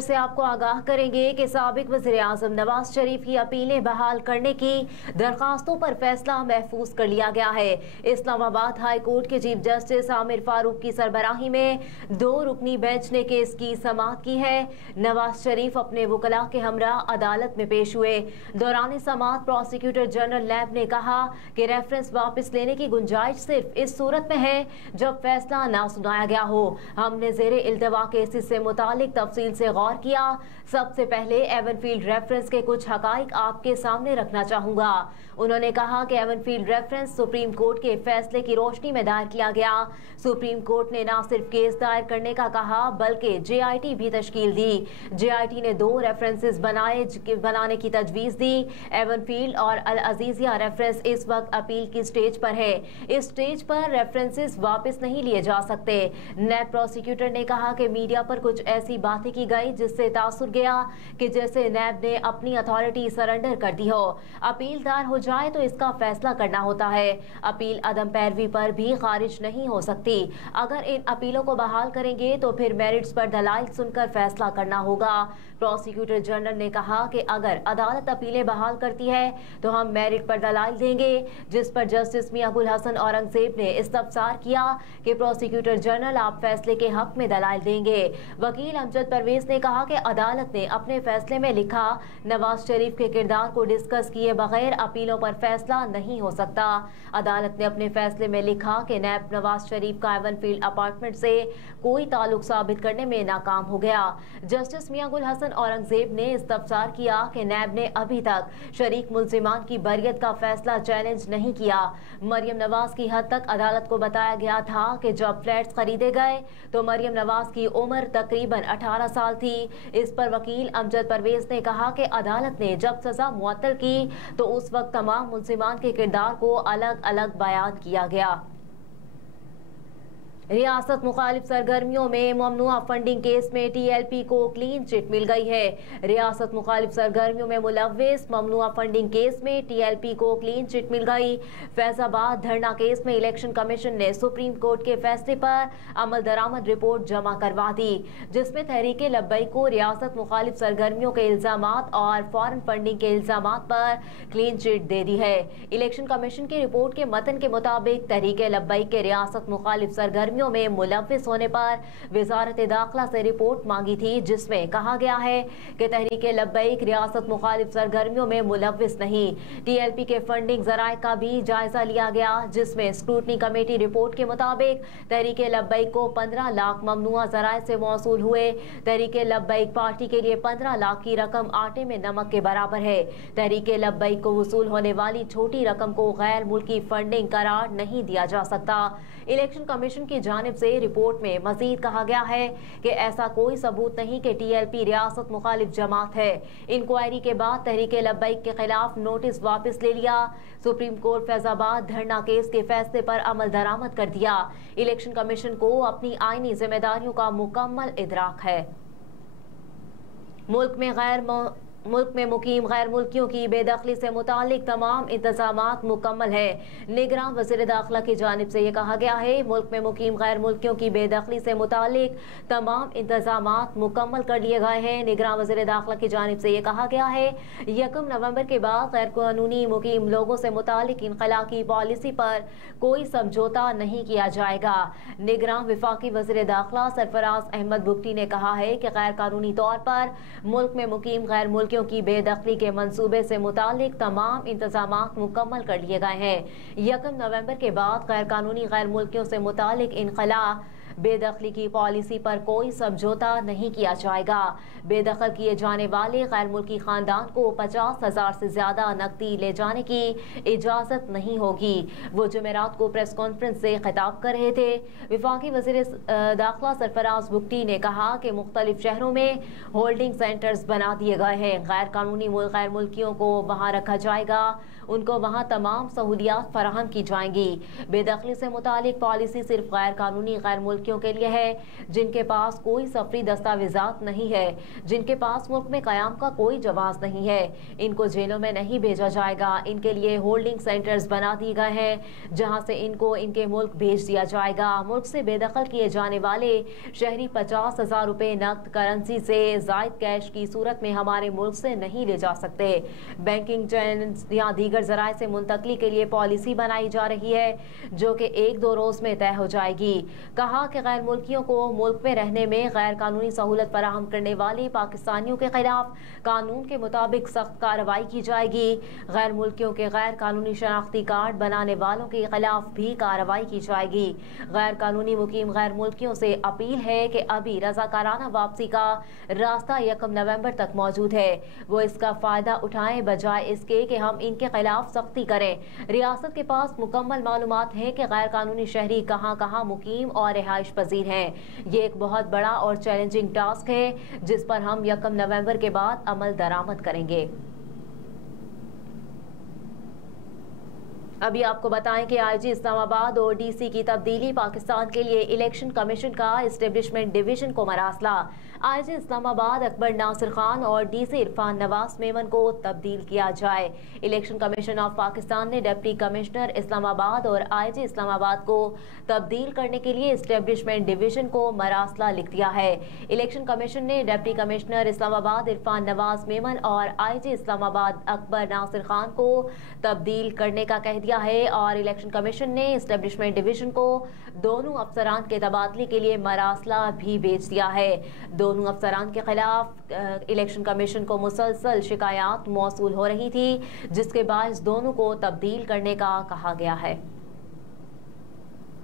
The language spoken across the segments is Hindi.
से आपको आगाह करेंगे कि साबिक वज़ीर-ए-आज़म नवाज शरीफ की अपीलें बहाल करने की दरखास्तों पर फैसला महफूज कर लिया गया है। इस्लामाबाद हाई कोर्ट के चीफ जस्टिस आमिर फारूक की सरबराही में 2 रुकनी बेंच ने केस की समाअत की है। नवाज शरीफ अपने वकला के हमरा अदालत में पेश हुए। दौरान समाअत प्रोसिक्यूटर जनरल नैब ने कहा कि रेफरेंस वापस लेने की गुंजाइश सिर्फ इस सूरत में है जब फैसला ना सुनाया गया हो। हमने ज़ेरे इल्तवा केसेस से मुतालिक तफसील से गौर किया। सबसे पहले एवनफील्ड रेफरेंस के कुछ हकाइक आपके सामने रखना चाहूंगा। उन्होंने कहा कि एवनफील्ड रेफरेंस सुप्रीम कोर्ट के फैसले की रोशनी में दायर किया गया। सुप्रीम कोर्ट ने न सिर्फ केस दायर करने का कहा बल्कि JIT भी तश्कील दी। JIT ने 2 रेफरेंसेस बनाने की तजवीज़ दी। एवनफील्ड और अल अजीजिया रेफरेंस इस वक्त अपील की स्टेज पर है। इस स्टेज पर रेफरेंसेस वापस नहीं लिए जा सकते। नैब प्रोसिक्यूटर ने कहा कि मीडिया पर कुछ ऐसी बातें की गई जिससे तासुर गया कि जैसे नैब ने अपनी अथॉरिटी सरेंडर कर दी हो। अपील दायर हो जाए तो इसका फैसला करना होता है। अपील अदम पैरवी पर भी खारिज नहीं हो सकती। अगर इन अपीलों को बहाल करेंगे तो फिर मेरिट्स पर दलाइल सुनकर फैसला करना होगा। प्रोसिक्यूटर जनरल ने कहा कि अगर अदालत अपीलें बहाल करती है तो हम मेरिट पर दलाइल देंगे, जिस पर जस्टिस मियां गुल हसन औरंगजेब ने इस्तफसार किया कि प्रोसिक्यूटर जनरल आप फैसले के हक में दलाइल देंगे। वकील अमजद परवेज ने कहा कि अदालत ने अपने फैसले में लिखा नवाज शरीफ के किरदार को डिस्कस किए बगैर अपीलों पर फैसला नहीं हो सकता। अदालत ने अपने फैसले में लिखा कि नैब नवाज शरीफ का एवनफील्ड अपार्टमेंट से कोई ताल्लुक साबित करने में नाकाम हो गया। जस्टिस मियां गुल हसन औरंगजेब ने इस्तफसार किया कि नैब ने अभी तक शरीक मुल्जिमान की बरियत का फैसला चैलेंज नहीं किया। मरियम नवाज की हद तक अदालत को बताया गया था कि जब फ्लैट्स खरीदे गए तो मरियम नवाज की उम्र तकरीबन 18 साल थी। इस पर वकील अमजद परवेज ने कहा कि अदालत ने जब सजा मुअत्तल की तो उस वक्त तमाम मुल्जिमान के किरदार को अलग अलग बयान किया गया। रियासत मुखालिफ सरगर्मियों में ममनुआ फंडिंग केस में TLP को क्लीन चिट मिल गई है। रियासत मुखालिफ सरगर्मियों में मुलव्विस ममनुआ फंडिंग केस में TLP को क्लीन चिट मिल गई। फैजाबाद धरना केस में इलेक्शन कमीशन ने सुप्रीम कोर्ट के फैसले पर अमल दरामद रिपोर्ट जमा करवा दी, जिसमें तहरीके लब्बैक को रियासत मुखालिफ सरगर्मियों के इल्जामात और फॉरेन फंडिंग के इल्जामात पर क्लीन चिट दे दी है। इलेक्शन कमीशन की रिपोर्ट के मतन के मुताबिक तहरीके लब्बैक के रियासत मुखालिफ सरगर्मी में मुलव्विस होने पर वजारत दाखिला से रिपोर्ट मांगी थी, जिसमें कहा गया है कि तहरीके लब्बैक रियासत मुखालिफ सरगर्मियों में मुलव्विस नहीं। TLP के फंडिंग जराए का भी जायजा लिया गया, जिसमें स्क्रूटनी कमेटी रिपोर्ट के मुताबिक तहरीके लब्बैक को 15 लाख ममनुआ जराए से मौसूल हुए। तहरीके लब्बैक पार्टी के लिए 15 लाख की रकम आटे में नमक के बराबर है। तहरीके लब्बैक को वसूल होने वाली छोटी रकम को गैर मुल्की फंडिंग करार नहीं दिया जा सकता। इलेक्शन कमीशन की जानिब से रिपोर्ट में मजीद कहा गया है कि ऐसा कोई सबूत नहीं कि TLP रियासत मुखालिफ जमात है। इंक्वायरी के बाद तहरीके लब्बैक के खिलाफ नोटिस वापस ले लिया। सुप्रीम कोर्ट फैजाबाद धरना केस के फैसले पर अमल दरामद कर दिया। इलेक्शन कमीशन को अपनी आईनी जिम्मेदारियों का मुकम्मल इदराक है। मुल्क में मुकीम गैर मुल्कियों की बेदखली से मुतालिक तमाम इंतजामात मुकम्मल है। निगरान वज़ीर दाखिला की जानिब से ये कहा गया है मुल्क में मुकीम गैर मुल्कियों की बेदखली से मुतालिक तमाम इंतजामात मुकम्मल कर लिए गए हैं। निगरान वज़ीर दाखिला की जानिब से ये कहा गया है 1 नवंबर के बाद गैर कानूनी मुकीम लोगों से मुतालिक इनखला की पॉलिसी पर कोई समझौता नहीं किया जाएगा। निगरान वफाकी वज़ीर दाखिला सरफराज अहमद बुगटी ने कहा है कि गैर कानूनी तौर पर मुल्क में मुकीम गैर मुल्कियों की बेदखली के मंसूबे से मुतालिक तमाम इंतजामात मुकम्मल कर लिए गए हैं। 1 नवंबर के बाद गैर कानूनी गैर मुल्कियों से मुतालिक इनखला बेदखली की पॉलिसी पर कोई समझौता नहीं किया जाएगा। बेदखल किए जाने वाले गैर मुल्की खानदान को 50,000 से ज्यादा नकदी ले जाने की इजाजत नहीं होगी। वो जुमेरात को प्रेस कॉन्फ्रेंस से खिताब कर रहे थे। वफाकी वज़ीर दाखिला सरफराज बुगटी ने कहा कि मुख्तलिफ शहरों में होल्डिंग सेंटर्स बना दिए गए हैं। गैर कानूनी गैर मुल्कियों को वहाँ रखा जाएगा, उनको वहाँ तमाम सहूलियात फराहम की जाएंगी। बेदखली से मुतालिक पॉलिसी सिर्फ गैर कानूनी गैर मुल्कियों मुल्कियों के लिए है जिनके पास कोई सफरी दस्तावेजात नहीं है, जिनके पास मुल्क में कयाम का कोई जवाज नहीं है। इनको जेलों में नहीं भेजा जाएगा। इनके लिए होल्डिंग सेंटर्स बना दिए गए हैं जहां से इनको इनके मुल्क भेज दिया जाएगा। मुल्क से बेदखल किए जाने वाले शहरी 50,000 रुपए नकद करेंसी से जायद कैश की सूरत में हमारे मुल्क से नहीं ले जा सकते। बैंकिंग चैनल्स या दीगर जराए से मुंतकली के लिए पॉलिसी बनाई जा रही है जो कि 1-2 रोज में तय हो जाएगी। कहा कि गैर मुल्कियों को मुल्क में रहने में गैर कानूनी सहूलत फराहम करने वाले पाकिस्तानियों के खिलाफ कानून के मुताबिक सख्त कार्रवाई की जाएगी। गैर मुल्कियों के गैर कानूनी शनाख्ती कार्ड बनाने वालों के खिलाफ भी कार्रवाई की जाएगी। गैर कानूनी मुकीम गैर मुल्कियों से अपील है कि अभी रजाकाराना वापसी का रास्ता 1 नवंबर तक मौजूद है, वो इसका फायदा उठाएं बजाय इसके कि हम इनके खिलाफ सख्ती करें। रियासत के पास मुकम्मल मालूमात है कि गैर कानूनी शहरी कहां कहां मुकीम और रिहाइश पजीर हैं। ये एक बहुत बड़ा और चैलेंजिंग टास्क है जिस पर हम 1 नवंबर के बाद अमल दरामद करेंगे। अभी आपको बताएं कि आईजी इस्लामाबाद और डीसी की तब्दीली, पाकिस्तान के लिए इलेक्शन कमीशन का एस्टेब्लिशमेंट डिवीजन को मरासला। आईजी इस्लामाबाद अकबर नासिर खान और डीसी इरफान नवाज मेमन को तब्दील किया जाए। इलेक्शन कमीशन ऑफ पाकिस्तान ने डिप्टी कमिश्नर इस्लामाबाद और आईजी इस्लामाबाद को तब्दील करने के लिए एस्टेब्लिशमेंट डिवीजन को मरासला लिख दिया है। इलेक्शन कमीशन ने डिप्टी कमिश्नर इस्लामाबाद इरफान नवाज मेमन और आईजी इस्लामाबाद अकबर नासिर खान को तब्दील करने का कह दिया है और इलेक्शन कमीशन ने एस्टेब्लिशमेंट डिवीजन को दोनों अफसरान के तबादले के लिए मरासला भी भेज दिया है। दोनों अफसरान के खिलाफ इलेक्शन कमीशन को मुसलसल शिकायत मौसूल हो रही थी जिसके बायस दोनों को तब्दील करने का कहा गया है।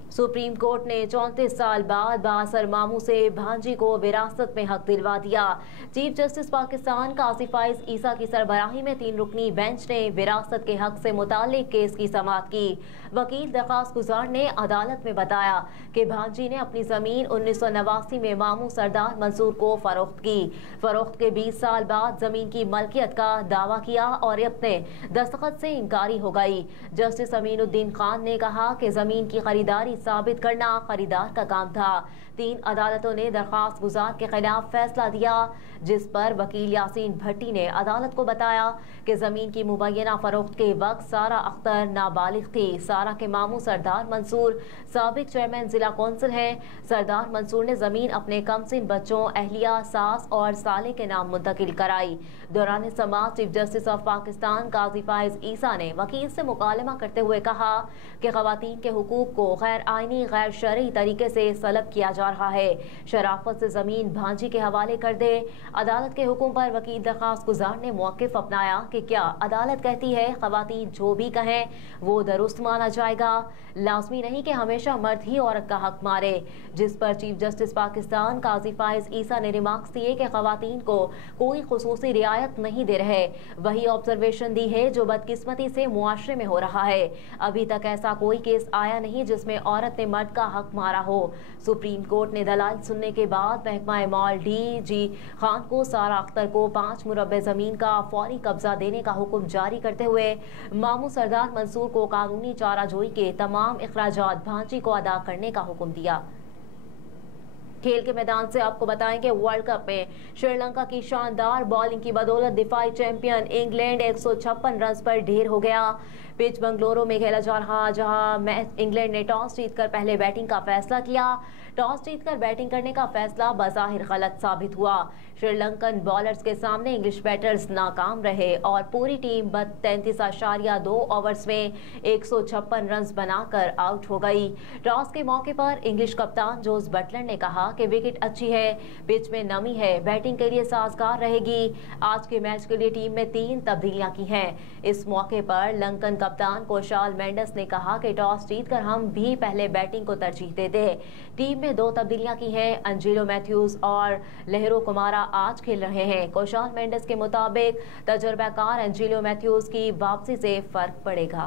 सुप्रीम कोर्ट ने 34 साल बाद बासर मामू से भांजी को विरासत में हक दिलवा दिया। चीफ जस्टिस पाकिस्तान काजी फाइज ईसा की सरबराही में 3 रुकनी बेंच ने विरासत के हक से मुताल्लिक केस की समाअत की। वकील दरख्वास्त गुजार ने अदालत में बताया कि भांजी ने अपनी जमीन 1989 में मामू सरदार मंसूर को फरोख्त की। फरोख्त के 20 साल बाद जमीन की मलकियत का दावा किया और अपने दस्तखत से इनकारी हो गई। जस्टिस अमीनुद्दीन खान ने कहा कि जमीन की खरीदारी साबित करना खरीदार का काम था। 3 अदालतों ने दरख्वास्त गुजार के खिलाफ फैसला दिया जिस पर वकील यासीन भट्टी ने अदालत को बताया कि जमीन की मुबैना फरोख्त के वक्त सारा अख्तर नाबालिग थी। सारा के मामू सरदार मंसूर साबिक चेयरमैन जिला कौंसिल हैं। सरदार मंसूर ने जमीन अपने कमसिन बच्चों, अहलिया, सास और साले के नाम मुंतकिल कराई। दौरान समाअत चीफ जस्टिस ऑफ पाकिस्तान काजी फाइज ईसा ने वकील से मुकालमा करते हुए कहा कि खवातीन के हुकूक को गैर आईनी गैर शरई तरीके से सलब किया जा रहा है। शराफत से जमीन भांजी के हवाले कर दे। अदालत के हुक्म पर वकील दरख्वास्त गुजार ने मौक़िफ़ अपनाया कि क्या अदालत कहती है खवातीन जो भी कहें वो दुरुस्त माना जाएगा, लाजमी नहीं कि हमेशा मर्द ही औरत का हक मारे। जिस पर चीफ जस्टिस पाकिस्तान काजी फाइज ईसा ने रिमार्क्स दिए कि खवातीन को कोई खुसूसी रियायत नहीं दे रहे, वही ऑब्जर्वेशन दी है जो बदकिस्मती से मुआशरे में हो रहा है। अभी तक ऐसा कोई केस आया नहीं जिसमें औरत ने मर्द का हक मारा हो। सुप्रीम कोर्ट ने दलाल सुनने के बाद महकमा माल DG खान को सारा अख्तर को 5 मुरब्बे जमीन का फौरी कब्जा देने का हुक्म जारी करते हुए मामू सरदार मंसूर को कानूनी चाराजोई के तमाम इखराजात भांजी को अदा करने का हुक्म दिया। खेल के मैदान से आपको बताएं कि वर्ल्ड कप में श्रीलंका की शानदार बॉलिंग की बदौलत दिफाई चैंपियन इंग्लैंड 156 रन पर ढेर हो गया। पिच बंगलुरु में खेला जा रहा जहां मैच इंग्लैंड ने टॉस जीतकर पहले बैटिंग का फैसला किया। टॉस जीतकर बैटिंग करने का फैसला बज़ाहिर गलत साबित हुआ। श्रीलंकन बॉलर्स के सामने इंग्लिश बैटर्स नाकाम रहे और पूरी टीम 33.2 ओवर्स में 156 रन बनाकर आउट हो गई। टॉस के मौके पर इंग्लिश कप्तान जोस बटलर ने कहा कि विकेट अच्छी है, पिच में नमी है, बैटिंग के लिए साजगार रहेगी। आज के मैच के लिए टीम में 3 तब्दीलियां की हैं। इस मौके पर लंकन कप्तान कोशाल मेंडस ने कहा कि टॉस जीतकर हम भी पहले बैटिंग को तरजीह देते। टीम में 2 तब्दीलियां की हैं। अंजिलो मैथ्यूज और लहरो कुमारा आज खेल रहे हैं। कोशाल मेंडस के मुताबिक तजुर्बाकार अंजिलो मैथ्यूज की वापसी से फर्क पड़ेगा।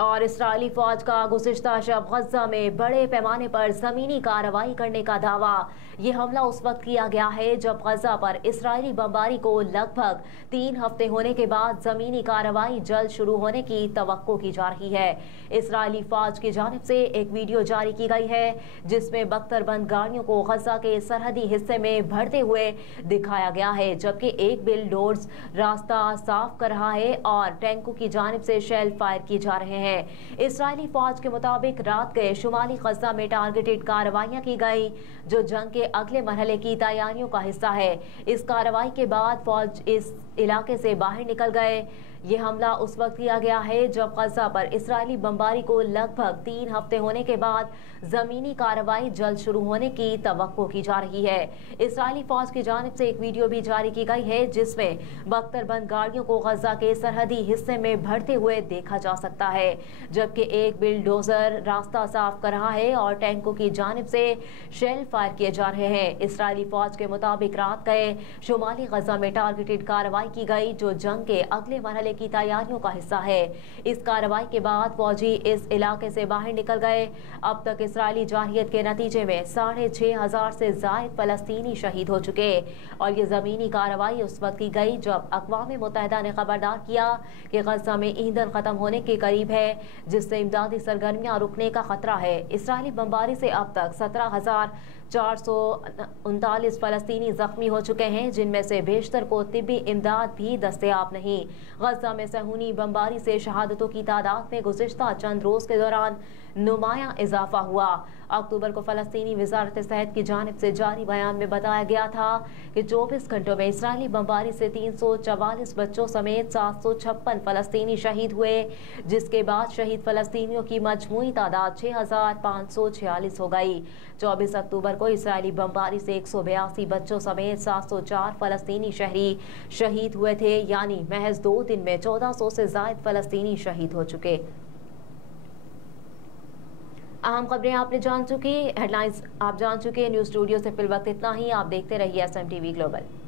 और इस्राएली फौज का गुज़िश्ता शब गजा में बड़े पैमाने पर ज़मीनी कार्रवाई करने का दावा। ये हमला उस वक्त किया गया है जब गजा पर इस्राएली बमबारी को लगभग 3 हफ्ते होने के बाद ज़मीनी कार्रवाई जल्द शुरू होने की तवक्को की जा रही है। इस्राएली फौज की जानिब से एक वीडियो जारी की गई है जिसमें बख्तरबंद गाड़ियों को गजा के सरहदी हिस्से में भरते हुए दिखाया गया है, जबकि एक बिलडोज़र रास्ता साफ कर रहा है और टैंकों की जानिब से शेल फायर किए जा रहे हैं। इस्राएली फौज के मुताबिक रात गए शुमाली गजा में टारगेटेड कार्रवाइयां की गई जो जंग के अगले मरहले की तैयारियों का हिस्सा है। इस कार्रवाई के बाद फौज इस इलाके से बाहर निकल गए। ये हमला उस वक्त किया गया है जब गजा पर इस्राएली बमबारी को लगभग 3 हफ्ते होने के बाद जमीनी कार्रवाई जल्द शुरू होने की तवक्को की जा रही है। इस्राएली फौज की जानिब से एक वीडियो भी जारी की गई है जिसमें बख्तरबंद गाड़ियों को गजा के सरहदी हिस्से में भरते हुए देखा जा सकता है, जबकि एक बिलडोजर रास्ता साफ कर रहा है और टैंकों की जानिब से शेल फायर किए जा रहे हैं। इस्राएली फौज के मुताबिक रात गए शुमाली गजा में टारगेटेड कार्रवाई की गई जो जंग के अगले मरहले की तैयारियों का हिस्सा है। इस कार्रवाई के बाद फौजी इस इलाके से बाहर निकल गए। अब तक इस्राएली जारहियत के नतीजे में 6,500 से ज़ायद फलस्तीनी शहीद हो चुके और ये ज़मीनी कार्रवाई उस वक्त की गई जब अक़वाम मुत्तहिदा ने खबरदार किया कि गजा में ईंधन ख़त्म होने के करीब है, जिससे इमदादी सरगर्मियाँ रुकने का खतरा है। इस्राएली बमबारी से अब तक 17,439 फलस्तीनी जख्मी हो चुके हैं, जिनमें से बेशतर को तिब्बी इमदाद भी दस्तयाब नहीं। गजा में सहूनी बमबारी से शहादतों की तादाद में गुज़िश्ता चंद रोज़ के दौरान नुमायां इजाफा हुआ। अक्टूबर को फलस्तीनी वज़ारत सेहत की जानिब से जारी बयान में बताया गया था कि 24 घंटों में इस्राएली बमबारी से 344 बच्चों समेत 756 फलस्तीनी शहीद हुए, जिसके बाद शहीद फलस्तीनियों की मजमूई तादाद 6,546 हो गई। 24 अक्टूबर को इस्राएली बमबारी से 182 बच्चों समेत 704 फलस्तीनी शहरी शहीद हुए थे, यानी महज 2 दिन में 1400 से ज़ायद फलस्तीनी शहीद हो चुके। अहम खबरें आपने जान चुकी, हेडलाइंस आप जान चुके। न्यूज़ स्टूडियो से फिल वक्त इतना ही। आप देखते रहिए SMTV ग्लोबल।